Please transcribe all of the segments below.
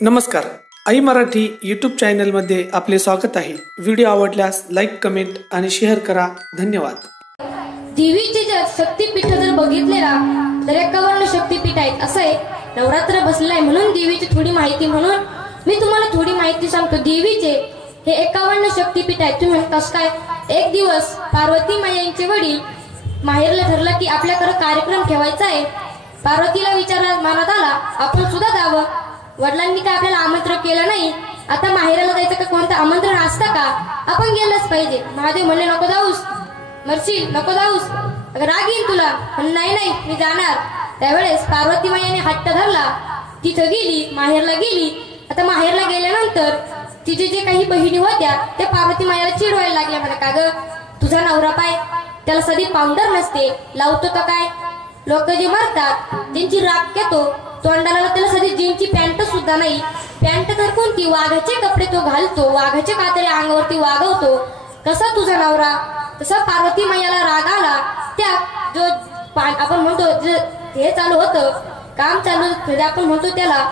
नमस्कार, आई मराठी यूट्यूब चॅनलमध्ये आपले स्वागत आहे। व्हिडिओ आवडल्यास लाईक, कमेंट आणि शेअर करा। धन्यवाद। देवीचे जर शक्तिपीठ जर बघितले ना तर 51 शक्तिपीठ आहेत। असं आहे, नवरात्र बसलाय म्हणून देवीची थोडी माहिती म्हणून मी तुम्हाला थोडी माहिती सांगतो। देवीचे हे 51 शक्तिपीठ आहेत। तुम्ही कसं काय, एक दिवस पार्वती मायांचे वडील माहेरला ठरलं की आपल्याकडे कार्यक्रम ठेवायचा आहे। पार्वतीला विचार मनात आला आपण सुद्धा जावं। वडिलांनी काय आपल्याला आमंत्रण केलं नाही, आता माहेराला जायचं का कोणतं आमंत्रण असतं का, आपण गेलंच पाहिजे। महादेव म्हणले नको जाऊस, मरशील, नको जाऊस, राग येईल तुला। नाही नाही मी जाणार। त्यावेळेस पार्वती मायाने हट्ट धरला, तिथं गेली, माहेरला गेली। आता माहेरला गेल्यानंतर तिचे जे काही बहिणी होत्या त्या पार्वती मायाला चिडवायला लागल्या, म्हणा का ग तुझा नवरा पाय त्याला सदी पावडर नसते, लावतो तर काय, लोक जे मरतात त्यांची राख येतो तोंडाला, त्याला सदी जीनची पॅन्ट सुद्धा नाही। पॅन्ट तर कोणती, वाघाचे कपडे तो घालतो, वाघाचे कातरे अंगावरती वागवतो। कसा तुझा नवरा, तसा पार्वती मैयाला राग आला। त्या जो आपण म्हणतो हे चालू होतं, काम चालू म्हणजे आपण म्हणतो त्याला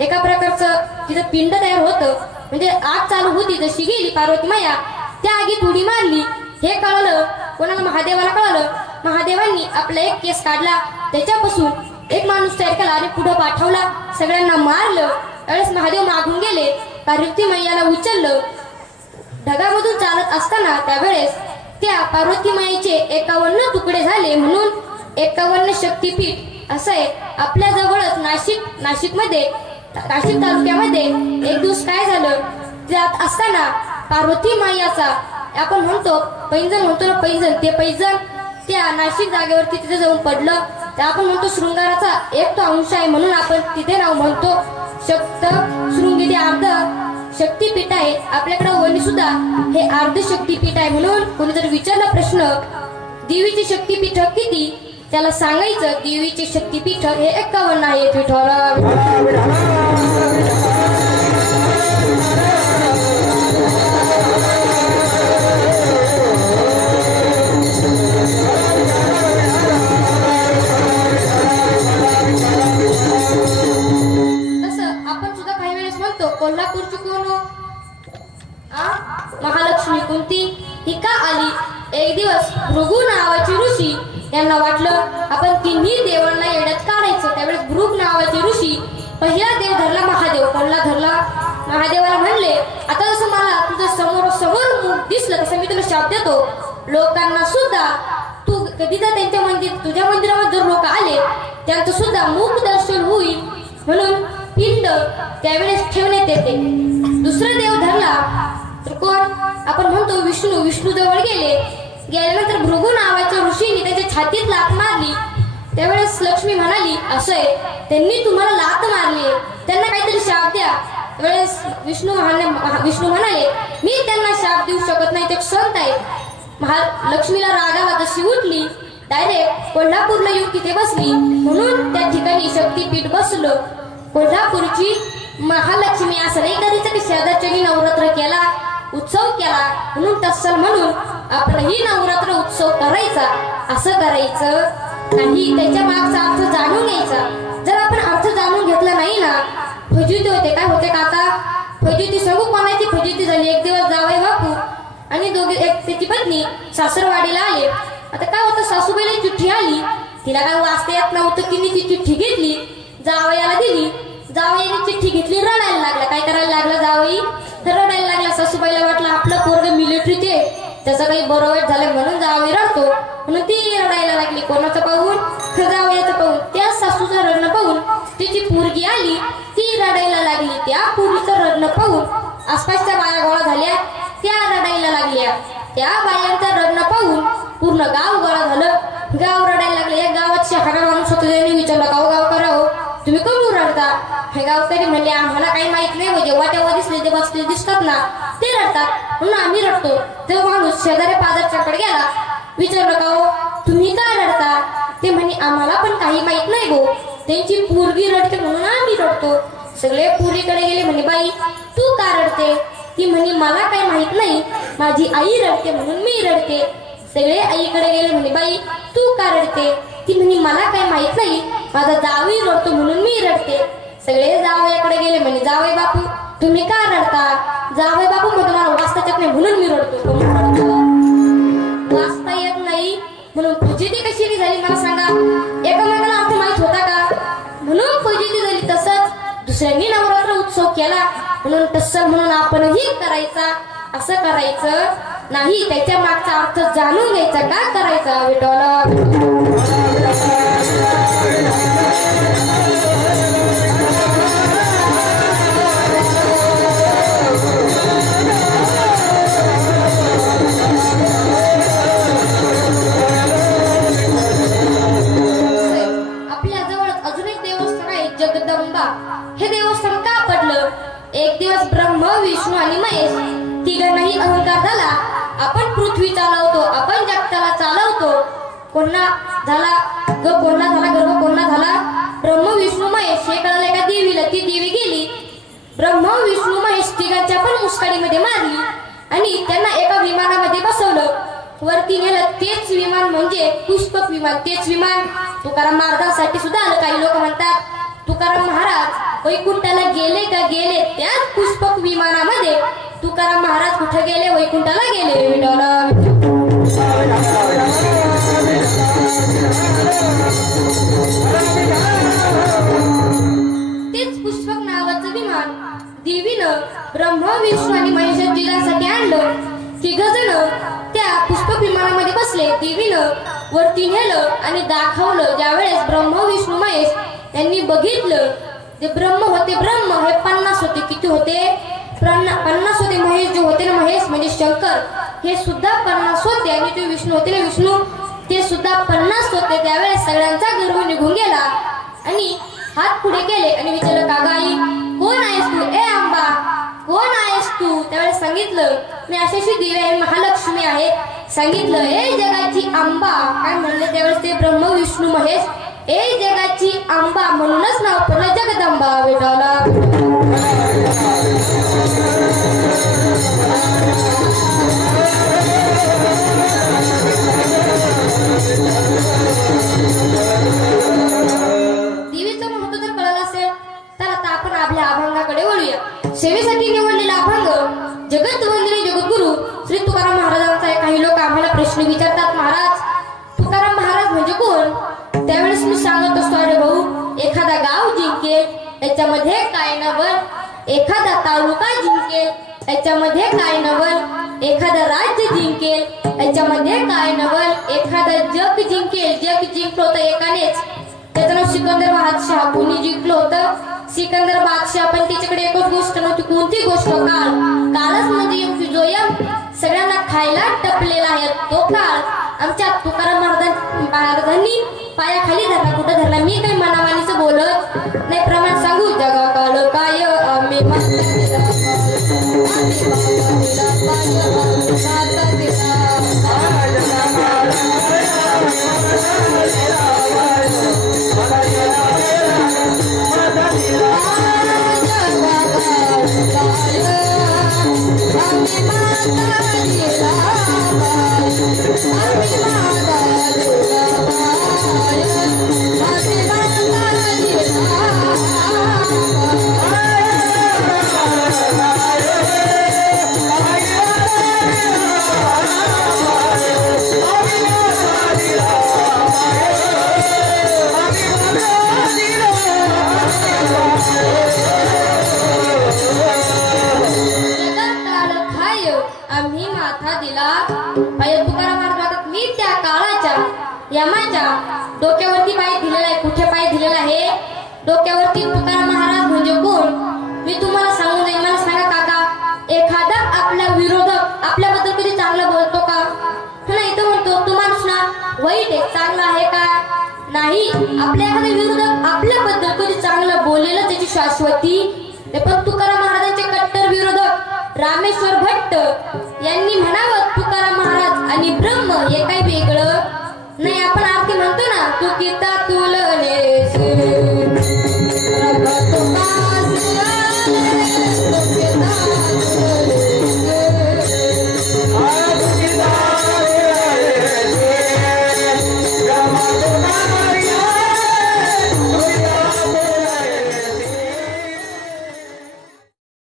एका प्रकारचं तिथं पिंड तयार होतं, म्हणजे आग चालू होती। जशी गेली पार्वती मैया त्या आगीत उडी मारली। हे कळलं कोणाला, महादेवाला कळलं। महादेवांनी आपला एक केस काढला, त्याच्यापासून एक माणूस तयार केला आणि पुढे पाठवला, सगळ्यांना मारलं। त्यावेळेस महादेव मागून गेले, पार्वती मैयाला उचललं। ढगामधून चालत असताना त्यावेळेस त्या पार्वती माईचे 51 तुकडे झाले, म्हणून 51 शक्तिपीठ असं आहे। आपल्या जवळच नाशिक तालुक्यामध्ये एक दिवस काय झालं, जात असताना पार्वती मायाचा आपण म्हणतो पैंजण म्हणतो ना, ते पैंजण त्या नाशिक जागेवरती तिथे जाऊन पडलं। त्या आपण म्हणतो शृंगाराचा एक तो अंश आहे, म्हणून आपण तिथे नाव म्हणतो शृंगी, ते अर्ध शक्तिपीठ आहे। आपल्याकडे वणी सुद्धा हे अर्ध शक्तिपीठ आहे। म्हणून कोणी जर विचारला प्रश्न देवीचे शक्तिपीठ किती, त्याला सांगायचं देवीचे शक्तिपीठ हे 51 आहे। कोल्हापूरची कोण महालक्ष्मी कुंती ही का आली। एक दिवस भृगु नावाचे ऋषी यांना वाटलं आपण तिन्ही देवांना येड्यात काढायचं। त्यावेळेस भृग नावाचे ऋषी पहिला देव धरला महादेव, कोणला धरला, महादेवाला म्हणले आता जसं मला तुझं समोर मुख दिसलं तसं मी तुला शाप देतो। लोकांना सुद्धा तू कधी तर त्यांच्या तुझ्या मंदिरामध्ये जर लोक आले त्यांचं सुद्धा मुख दर्शन होईल, म्हणून पिंड त्यावेळेस ठेवण्यात येते। दुसरा देव धरला तर कोण, आपण म्हणतो विष्णू जवळ गेल्यानंतर भृगु नावाच्या ऋषींनी त्याच्या छातीत लाथ मारली। त्यावेळेस लक्ष्मी म्हणाली असं आहे, त्यांनी तुम्हाला लाथ मारली, त्यांना काहीतरी शाप द्या। त्यावेळेस विष्णू म्हणाले मी त्यांना शाप देऊ शकत नाही, ते संत आहेत। लक्ष्मीला रागाला जशी उठली, डायरेक्ट कोल्हापूरला येऊन तिथे बसली, म्हणून त्या ठिकाणी शक्तिपीठ बसलं। कोल्हापूरची महालक्ष्मी असं नाही करायचं की शेजारच्यानी नवरात्र केला, उत्सव केला म्हणून तत्सल म्हणून आपणही नवरात्र उत्सव करायचा, असं करायचं नाही। त्याच्या मागचा अर्थ जाणून घ्यायचा। जर आपण अर्थ जाणून घेतला नाही ना, फजिती होते। काय होते काका, फजिती सांगू कोणाची फजिती झाली। एक दिवस जावई बापू आणि त्याची पत्नी सासरवाडीला आले। आता काय होतं, सासूबाईला चिठ्ठी आली, तिला काय वाचता येत नव्हतं, तिने ती चिठ्ठी घेतली, जावयाला दिली। जावयाने चिठ्ठी घेतली, रडायला लागला। काय करायला लागला जावई, तर रडायला लागला। सासूबाईला वाटलं आपलं पोरग मिलिटरीत आहे, त्याचं काही बरं वाईट झालं म्हणून जावई रडतो, म्हणून ती रडायला लागली। कोणाचं पाहून, जावयाचं पाहून। त्या सासूचं रडणं पाहून तिची पोरगी आली, ती रडायला लागली। त्या पोरीचं रडणं पाहून आसपासच्या बाया गोळा झाल्या, त्या रडायला लागल्या। त्या बायांचं रडणं पाहून पूर्ण गाव गोळा झालं, गाव रडायला लागले। या गावात शहाणा माणूस होता, त्याने विचारलं गाव करावं तुम्ही कमून रडता। हे गावकरी म्हणले आम्हाला काही माहित नाही, जेव्हा तेव्हा दिसले ते बसले दिसतात ना ते रडतात, म्हणून आम्ही रडतो। तेव्हा माणूस शेजारी पाजारच्याकडे गेला, विचारलं का तुम्ही का रडता, ते म्हणे आम्हाला पण काही माहित नाही गो, त्यांची पोरगी रडते म्हणून आम्ही रडतो। सगळे पोरीकडे गेले, म्हणे बाई तू का रडते, ती म्हणे मला काही माहित नाही, माझी आई रडते म्हणून मी रडते। सगळे आईकडे गेले, म्हणे बाई तू का रडते, ती म्हणे मला काही माहित नाही, माझा जावई रडतो म्हणून मी रडते। सगळे जावयाकडे गेले म्हणे जावई बापू तुम्ही का रडता? जावई बापू म्हणतो मला वाचता येत नाही म्हणून मी रडतो. वाचता येत नाही म्हणून फजिती कशी झाली मला सांगा? एकामेकाला अर्थ माहित होता का? म्हणून फजिती झाली. तसंच दुसऱ्यांनी नवरात्र उत्सव केला म्हणून तसं म्हणून आपणही करायचा असं करायचं नाही. त्याच्या मागचा अर्थ जाणून घ्यायचा. का करायचा विठोला? हे देवस्थान का पडलं? एक दिवस ब्रह्म विष्णू आणि महेश तिघांनाही अहंकार झाला. आपण पृथ्वी चालवतो, आपण जगताला चालवतो. कोणा झाला गर्भ कोणा झाला? ब्रह्म विष्णू महेश. हे कळलं एका देवीला. ती देवी गेली ब्रह्म विष्णू महेश तिघांच्या पण मुस्काडीमध्ये मारली आणि त्यांना एका विमानामध्ये बसवलं. वरती नेलं. तेच विमान म्हणजे पुष्पक विमान. तेच विमान तुकाराम महाराजांसाठी सुद्धा आलं. काही लोक म्हणतात तुकाराम महाराज वैकुंठाला गेले का? गेले. त्याच पुष्पक विमानामध्ये तुकाराम महाराज कुठे गेले? वैकुंठाला गेले. तेच पुष्पक नावाचं विमान देवीनं ब्रह्म विष्णू आणि महेश तिघांसाठी आणलं. तिघ जण त्या पुष्पक विमानामध्ये बसले. देवीनं वरती नेलं आणि दाखवलं. ज्यावेळेस ब्रह्म विष्णू महेश त्यांनी बघितलं जे ब्रह्म होते, ब्रह्म हे 50 होते. किती होते? 50 होते. महेश जे होते ना, महेश म्हणजे शंकर, हे सुद्धा 50 होते. आणि ते विष्णू होते ना, विष्णू, ते सुद्धा 50 होते. त्यावेळेस सगळ्यांचा गर्व निघून गेला आणि हात पुढे केले आणि विचारलं कागाई कोण आहेस तू? ए आंबा कोण आहेस तू? त्यावेळेस सांगितलं मी अशाशी देवी आहे, महालक्ष्मी आहे. सांगितलं ए जगाची आंबा. काय म्हणले त्यावेळेस ते ब्रह्म विष्णू महेश? ए जगाची आंबा म्हणूनच नाव पडलं जगदंबा. विठाला देवीचं महत्व जर कळलं असेल तर आता आपण आपल्या अभंगाकडे वळूया. सेवेसाठी निवडलेला अभंग जगतवंदिनी जगद्गुरु श्री तुकाराम महाराजांचा. काही लोक आम्हाला प्रश्न विचारतात महाराज तुकाराम महाराज म्हणजे कोण? त्यावेळेस मी सांगत असतो अरे भाऊ एखादा गाव जिंकेल याच्यामध्ये काय नवल, एखादा तालुका जिंकेल याच्यामध्ये काय नवल, एखादा राज्य जिंकेल याच्यामध्ये काय नवल, एखादा जग जिंकेल. जग जिंकलं होतं एकानेच. त्याचं नाव सिकंदर बादशाह. कोणी जिंकलं होतं? सिकंदर बादशाह. पण तिच्याकडे एकच गोष्ट नव्हती. कोणती गोष्ट? काळ. काळच म्हणजे जो सगळ्यांना खायला टपलेला आहे तो काळ. आमच्या तुकाराम महाराजांनी पायाखाली धरला. कुठं धरला? मी काही मनामानीच बोलत नाही. प्रमाण सांगू जगा काळ काय आम्ही डोक्यावरती पाय दिलेला आहे. कुठे पाय दिलेला आहे? डोक्यावरती. तुकाराम महाराज म्हणजे कोण? मी तुम्हाला सांगून देईन. मला सांगा काका एखादा आपला विरोधक आपल्याबद्दल कधी चांगलं बोलतो का? नाही तो म्हणतो तू माणूस ना वाईट आहे, चांगला आहे का? नाही. आपल्या एखादा विरोधक आपल्याबद्दल कधी चांगलं बोलेलं त्याची शाश्वती. पण तुकाराम महाराजांचे कट्टर विरोधक रामेश्वर भट्ट यांनी म्हणावं तुकाराम महाराज आणि ब्रह्म हे काही